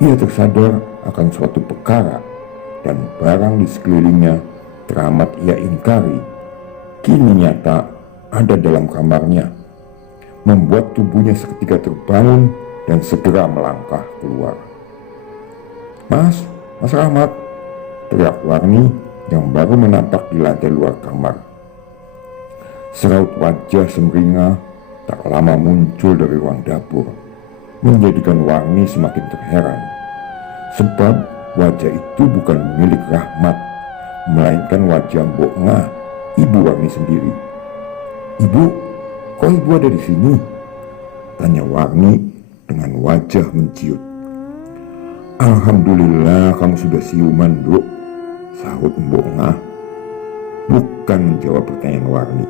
Ia tersadar akan suatu perkara dan barang di sekelilingnya teramat ia ingkari kini nyata ada dalam kamarnya, membuat tubuhnya seketika terbangun dan segera melangkah keluar. Mas Rahmat, teriak Warni yang baru menampak di lantai luar kamar. Seraut wajah Semringa tak lama muncul dari ruang dapur, menjadikan Warni semakin terheran. Sebab wajah itu bukan milik Rahmat, melainkan wajah Mbok Ngah, ibu Warni sendiri. "Ibu, kok ibu ada di sini?" tanya Warni dengan wajah menciut. "Alhamdulillah kamu sudah siuman, Duk," sahut Mbok Ngah. Bukan menjawab pertanyaan Warni,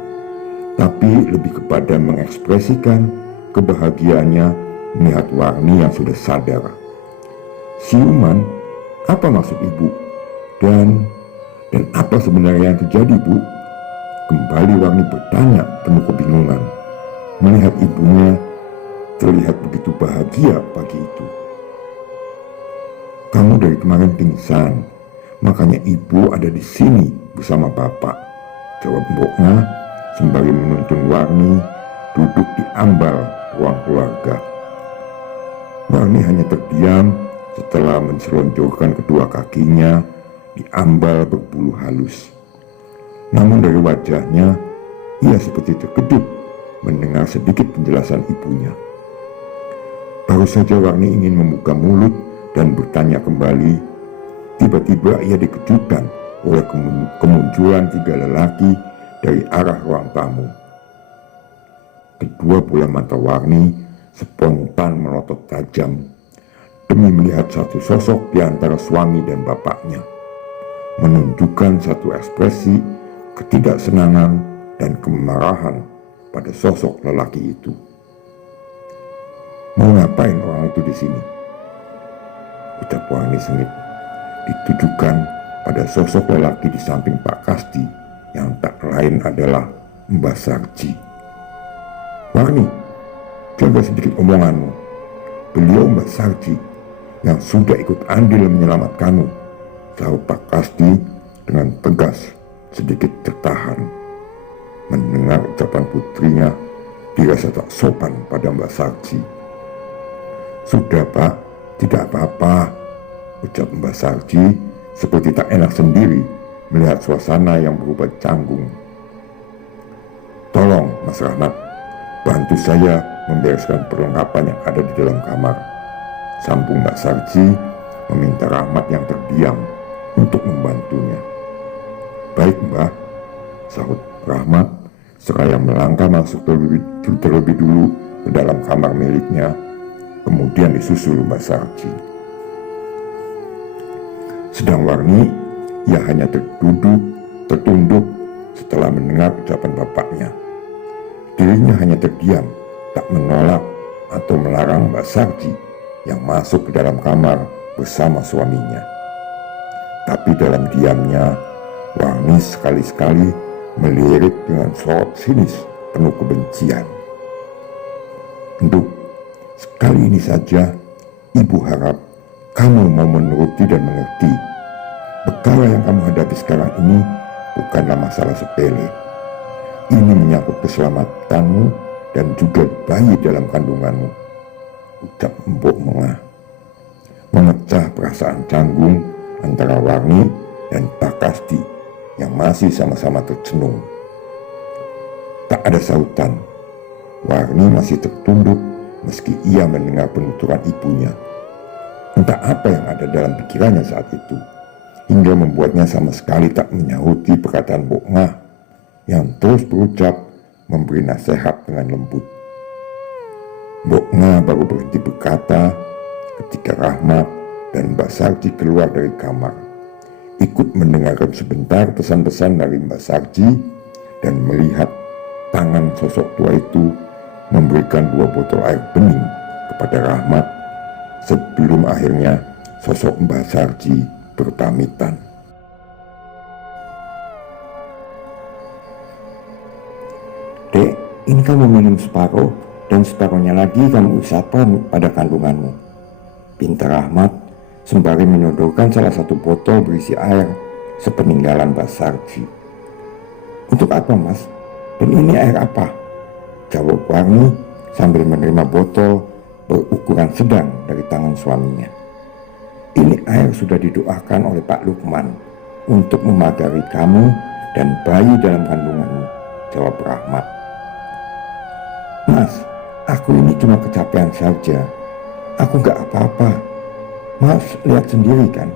tapi lebih kepada mengekspresikan kebahagiaannya melihat Warni yang sudah sadar. "Siuman? Apa maksud ibu? Dan apa sebenarnya yang terjadi, Bu?" Kembali Warni bertanya penuh kebingungan, melihat ibunya terlihat begitu bahagia pagi itu. "Kamu dari kemarin pingsan, makanya ibu ada di sini bersama bapak," jawab Mbok Ngah sembari menuntun Warni duduk di ambal ruang keluarga. Warni hanya terdiam setelah menselonjorkan kedua kakinya di ambal berbulu halus. Namun dari wajahnya ia seperti terkejut mendengar sedikit penjelasan ibunya. Baru saja Warni ingin membuka mulut dan bertanya kembali, tiba-tiba ia dikejutkan oleh kemunculan 3 lelaki dari arah ruang tamu. Kedua bola mata Warni spontan melotot tajam demi melihat satu sosok di antara suami dan bapaknya, menunjukkan satu ekspresi ketidaksenangan dan kemarahan pada sosok lelaki itu. "Mau ngapain orang itu di sini?" ucap Warni sengit, ditujukan pada sosok lelaki di samping Pak Kasti yang tak lain adalah Mbah Sarji. "Warni, jaga sedikit omonganmu. Beliau Mbah Sarji yang sudah ikut andil menyelamatkanmu," sahut Pak Kasti dengan tegas, sedikit tertahan. Mendengar ucapan putrinya dirasa tak sopan pada Mbak Sarji. "Sudah Pak, tidak apa-apa," ucap Mbak Sarji seperti tak enak sendiri melihat suasana yang berubah canggung. "Tolong Mas Rahmat, bantu saya membereskan perlengkapan yang ada di dalam kamar," sambung Mbak Sarji meminta Rahmat yang terdiam untuk membantunya. "Baik Mbah," sahut Rahmat seraya melangkah masuk terlebih dulu ke dalam kamar miliknya, kemudian disusul Mbak Sarji. Sedang Warni, ia hanya tertunduk setelah mendengar ucapan bapaknya. Dirinya hanya terdiam, tak menolak atau melarang Mbak Sarji yang masuk ke dalam kamar bersama suaminya. Tapi dalam diamnya, Warni sekali-sekali melirik dengan sorot sinis penuh kebencian. "Untuk sekali ini saja, ibu harap kamu mau menuruti dan mengerti. Perkara yang kamu hadapi sekarang ini bukanlah masalah sepele. Ini menyangkut keselamatanmu dan juga bayi dalam kandunganmu," ucap Mbok Ngah, memecah perasaan canggung antara Warni dan Pak Kasti yang masih sama-sama tercenung. Tak ada sautan. Warni masih tertunduk meski ia mendengar penuturan ibunya. Entah apa yang ada dalam pikirannya saat itu, hingga membuatnya sama sekali tak menyahuti perkataan Mbok Ngah yang terus berucap memberi nasihat dengan lembut. Mbok Ngah baru berhenti berkata ketika Rahmat dan Mbak Sarji keluar dari kamar, ikut mendengarkan sebentar pesan-pesan dari Mbak Sarji dan melihat tangan sosok tua itu memberikan 2 botol air bening kepada Rahmat sebelum akhirnya sosok Mbah Sarji berpamitan. Dek, ini kamu minum separuh dan separuhnya lagi kamu usapkan pada kandunganmu, pinta Rahmat sembari menyodorkan salah satu botol berisi air sepeninggalan Mbah Sarji. Untuk apa, Mas? Dan ini air apa? Jawab Warni sambil menerima botol berukuran sedang dari tangan suaminya. Ini air sudah didoakan oleh Pak Lukman untuk memagari kamu dan bayi dalam kandunganmu, jawab Rahmat. Mas, aku ini cuma kecapean saja. Aku gak apa-apa. Mas lihat sendiri kan,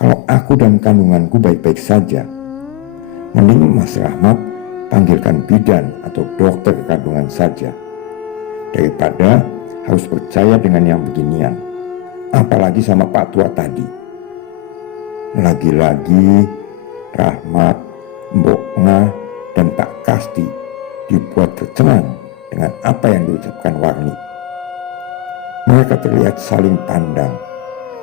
kalau aku dan kandunganku baik-baik saja. Mending Mas Rahmat panggilkan bidan atau dokter kandungan saja, daripada harus percaya dengan yang beginian, apalagi sama Pak Tua tadi. Lagi-lagi Rahmat, Mbok Ngah, dan Pak Kasti dibuat tercengang dengan apa yang diucapkan Warni. Mereka terlihat saling pandang,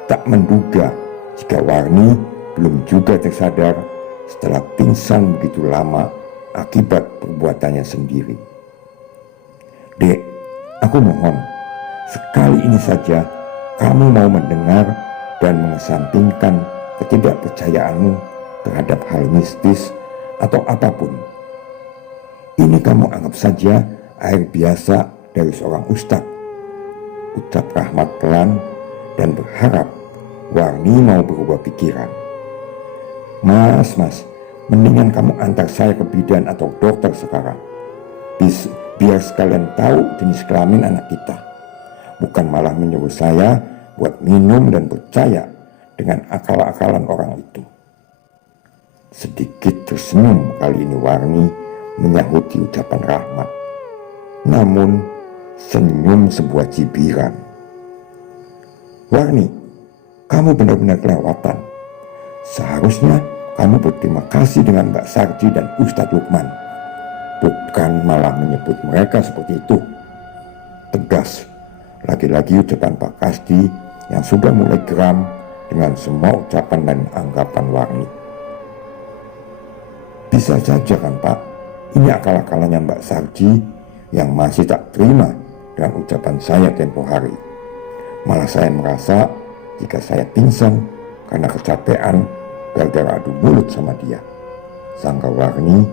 tak menduga jika Warni belum juga tersadar setelah pingsan begitu lama akibat perbuatannya sendiri. Dek, aku mohon, sekali ini saja kamu mau mendengar dan mengesampingkan ketidakpercayaanmu terhadap hal mistis atau apapun. Ini kamu anggap saja air biasa dari seorang ustadz, ucap Rahmat pelan dan berharap Warni mau berubah pikiran. Mas, mendingan kamu antar saya ke bidan atau dokter sekarang. Biar sekalian tahu jenis kelamin anak kita. Bukan malah menyuruh saya buat minum dan percaya dengan akal-akalan orang itu. Sedikit tersenyum kali ini Warni menyahuti ucapan Rahmat. Namun senyum sebuah cibiran. Warni, kamu benar-benar kelewatan. Seharusnya kamu berterima kasih dengan Mbak Sarji dan Ustadz Lukman, bukan malah menyebut mereka seperti itu. Tegas lagi-lagi ucapan Pak Kasti yang sudah mulai geram dengan semua ucapan dan anggapan Warni. Bisa saja kan Pak, ini akal-akalannya Mbak Sarji yang masih tak terima dengan ucapan saya tempo hari. Malah saya merasa jika saya pingsan karena kecapean gara-gara adu mulut sama dia, sangka Warni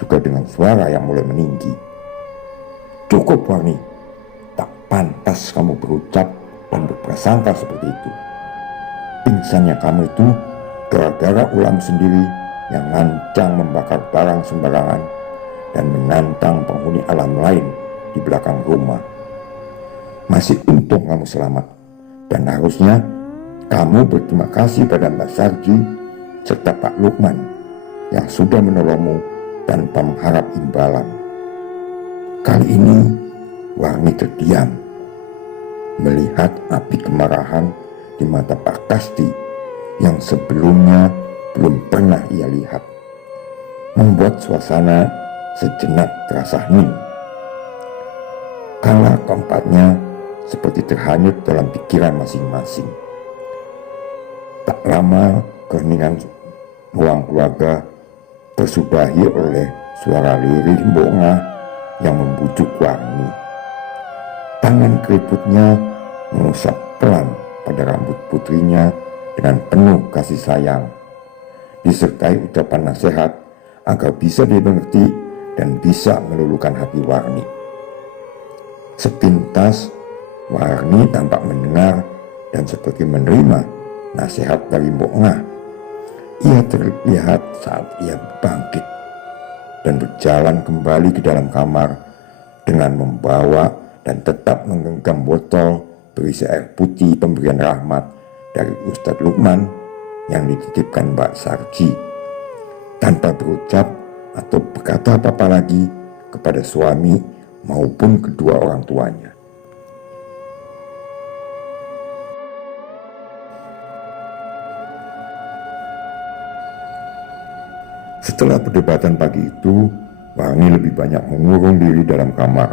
juga dengan suara yang mulai meninggi. Cukup Warni, tak pantas kamu berucap dan berprasangka seperti itu. Pingsannya kamu itu gara-gara ulam sendiri yang lancang membakar barang sembarangan dan menantang penghuni alam lain di belakang rumah. Masih untung kamu selamat, dan harusnya kamu berterima kasih pada Mbak Sarji serta Pak Lukman yang sudah menolongmu tanpa mengharap imbalan. Kali ini Warni terdiam, melihat api kemarahan di mata Pak Kasti yang sebelumnya belum pernah ia lihat, membuat suasana sejenak terasa hening. Kala keempatnya seperti terhanyut dalam pikiran masing-masing. Tak lama keheningan ruang keluarga tersudahi oleh suara lirih Mbok Ngah yang membujuk Warni. Tangan keriputnya mengusap pelan pada rambut putrinya dengan penuh kasih sayang, disertai ucapan nasihat agar bisa dimengerti dan bisa meluluhkan hati Warni. Sepintas Warni tampak mendengar dan seperti menerima nasihat dari Mbok Ngah. Ia terlihat saat ia bangkit dan berjalan kembali ke dalam kamar dengan membawa dan tetap menggenggam botol berisi air putih pemberian Rahmat dari Ustadz Lukman yang dititipkan Mbak Sarji, tanpa berucap atau berkata apa-apa lagi kepada suami maupun kedua orang tuanya. Setelah perdebatan pagi itu, Warni lebih banyak mengurung diri dalam kamar,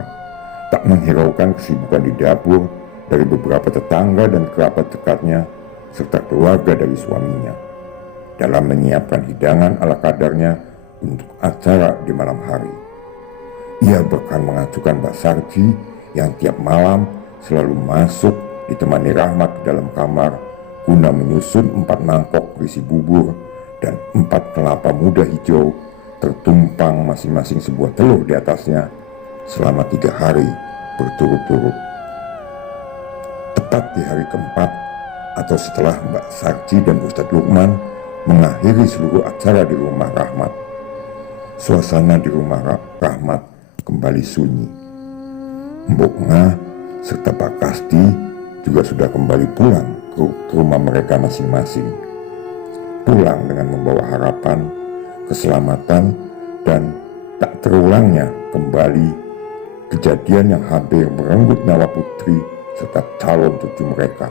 tak menghiraukan kesibukan di dapur dari beberapa tetangga dan kerabat dekatnya, serta keluarga dari suaminya, dalam menyiapkan hidangan ala kadarnya untuk acara di malam hari. Ia bahkan mengajukan Mbak Sarji yang tiap malam selalu masuk ditemani Rahmat ke dalam kamar guna menyusun 4 mangkok berisi bubur dan 4 kelapa muda hijau tertumpang masing-masing sebuah telur di atasnya selama 3 hari berturut-turut. Tepat di hari keempat atau setelah Mbak Sarji dan Ustadz Lukman mengakhiri seluruh acara di rumah Rahmat, suasana di rumah Rahmat kembali sunyi. Mbok Ngah serta Pak Kasti juga sudah kembali pulang ke rumah mereka masing-masing. Pulang dengan membawa harapan, keselamatan, dan tak terulangnya kembali kejadian yang hampir merenggut nyawa putri serta calon cucu mereka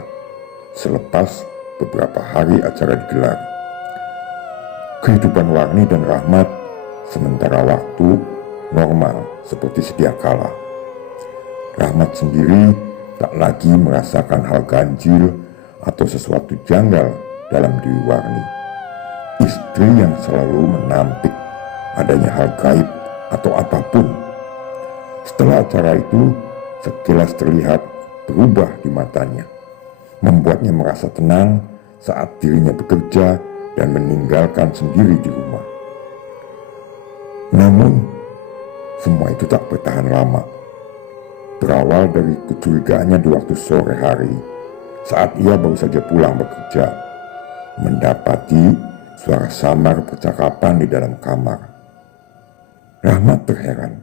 selepas beberapa hari acara digelar. Kehidupan Warni dan Rahmat sementara waktu normal seperti sedia kala. Rahmat sendiri tak lagi merasakan hal ganjil atau sesuatu janggal dalam diri Warni, istri yang selalu menampik adanya hal gaib atau apapun. Setelah acara itu, sekilas terlihat berubah di matanya, membuatnya merasa tenang saat dirinya bekerja dan meninggalkan sendiri di rumah. Namun, semua itu tak bertahan lama. Berawal dari kecurigaannya di waktu sore hari, saat ia baru saja pulang bekerja, mendapati suara samar percakapan di dalam kamar. Rahmat terheran,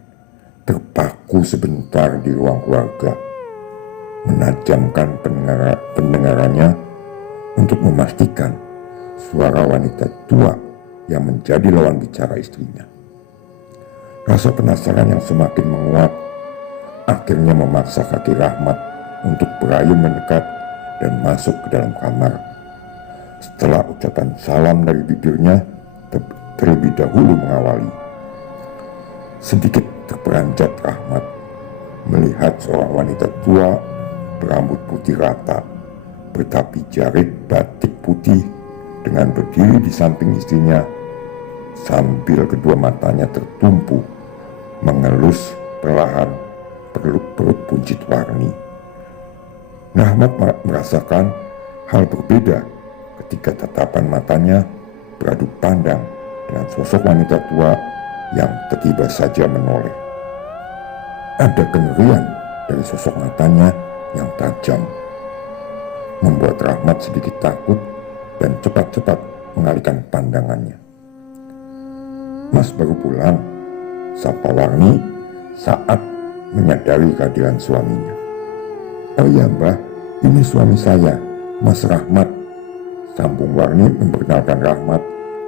terpaku sebentar di ruang keluarga, menajamkan pendengarannya untuk memastikan suara wanita tua yang menjadi lawan bicara istrinya. Rasa penasaran yang semakin menguat akhirnya memaksa kaki Rahmat untuk berayun mendekat dan masuk ke dalam kamar. Setelah ucapan salam dari bibirnya terlebih dahulu mengawali. Sedikit terperanjat Rahmat melihat seorang wanita tua berambut putih rata, bertapi jarit batik putih, dengan berdiri di samping istrinya sambil kedua matanya tertumpu mengelus perlahan perut buncit Warni. Rahmat merasakan hal berbeda ketika tatapan matanya beradu pandang dengan sosok wanita tua yang tiba-tiba saja menoleh. Ada kengerian dari sosok matanya yang tajam, membuat Rahmat sedikit takut dan cepat-cepat mengalihkan pandangannya. "Mas baru pulang?" sapa Warni saat menyadari kehadiran suaminya. "Oh iya Mbah, ini suami saya, Mas Rahmat," sambung Warni memperkenalkan Rahmat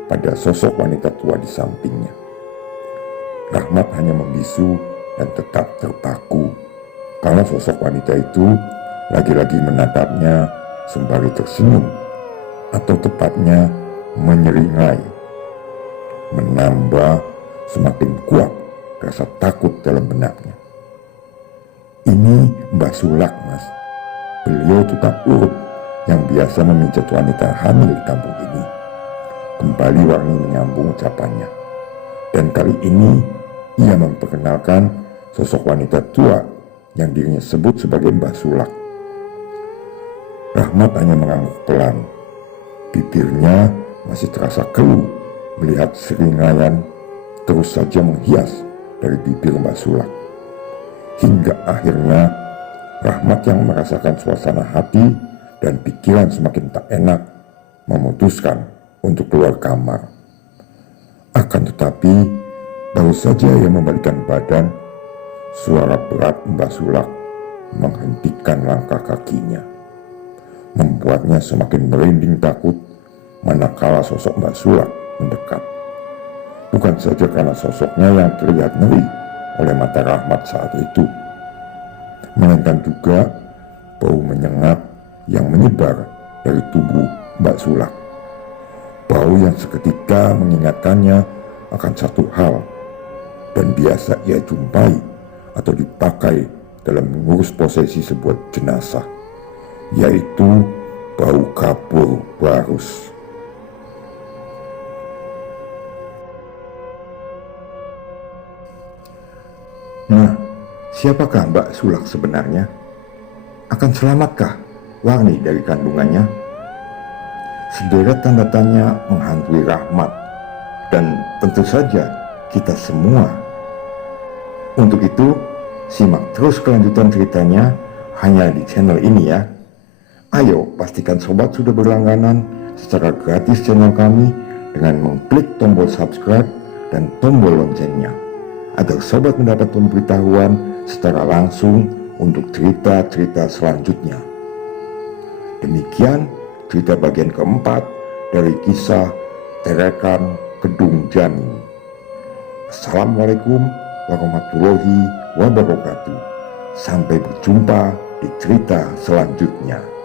pada sosok wanita tua di sampingnya. Rahmat hanya membisu dan tetap terpaku karena sosok wanita itu lagi-lagi menatapnya sembari tersenyum, atau tepatnya menyeringai, menambah semakin kuat rasa takut dalam benaknya. "Ini Mbah Sulak, Mas. Beliau tukang urut yang biasa memijat wanita hamil di kampung ini." Kembali Warni menyambung ucapannya, dan kali ini ia memperkenalkan sosok wanita tua yang dirinya sebut sebagai Mbah Sulak. Rahmat hanya mengangguk pelan. Bibirnya masih terasa keluh melihat seringaian terus saja menghias dari bibir Mbah Sulak. Hingga akhirnya Rahmat yang merasakan suasana hati dan pikiran semakin tak enak memutuskan untuk keluar kamar. Akan tetapi baru saja ia membalikkan badan, suara berat Mbah Sulak menghentikan langkah kakinya, membuatnya semakin merinding takut manakala sosok Mbah Sulak mendekat. Bukan saja karena sosoknya yang terlihat ngeri oleh mata Rahmat saat itu, melainkan juga bau menyengat yang menyebar dari tubuh Mbak Sulak. Bau yang seketika mengingatkannya akan satu hal dan biasa ia jumpai atau dipakai dalam mengurus prosesi sebuah jenazah. yaitu bau kapur barus. Nah, siapakah Mbak Sulak sebenarnya? Akan selamatkah Warni dari kandungannya? Sederet tanda tanya menghantui Rahmat dan tentu saja kita semua. Untuk itu, simak terus kelanjutan ceritanya hanya di channel ini ya. Ayo pastikan sobat sudah berlangganan secara gratis channel kami dengan mengklik tombol subscribe dan tombol loncengnya, agar sobat mendapat pemberitahuan secara langsung untuk cerita-cerita selanjutnya. Demikian cerita bagian keempat dari kisah Terekan Kedung Jani. Assalamualaikum warahmatullahi wabarakatuh. Sampai berjumpa di cerita selanjutnya.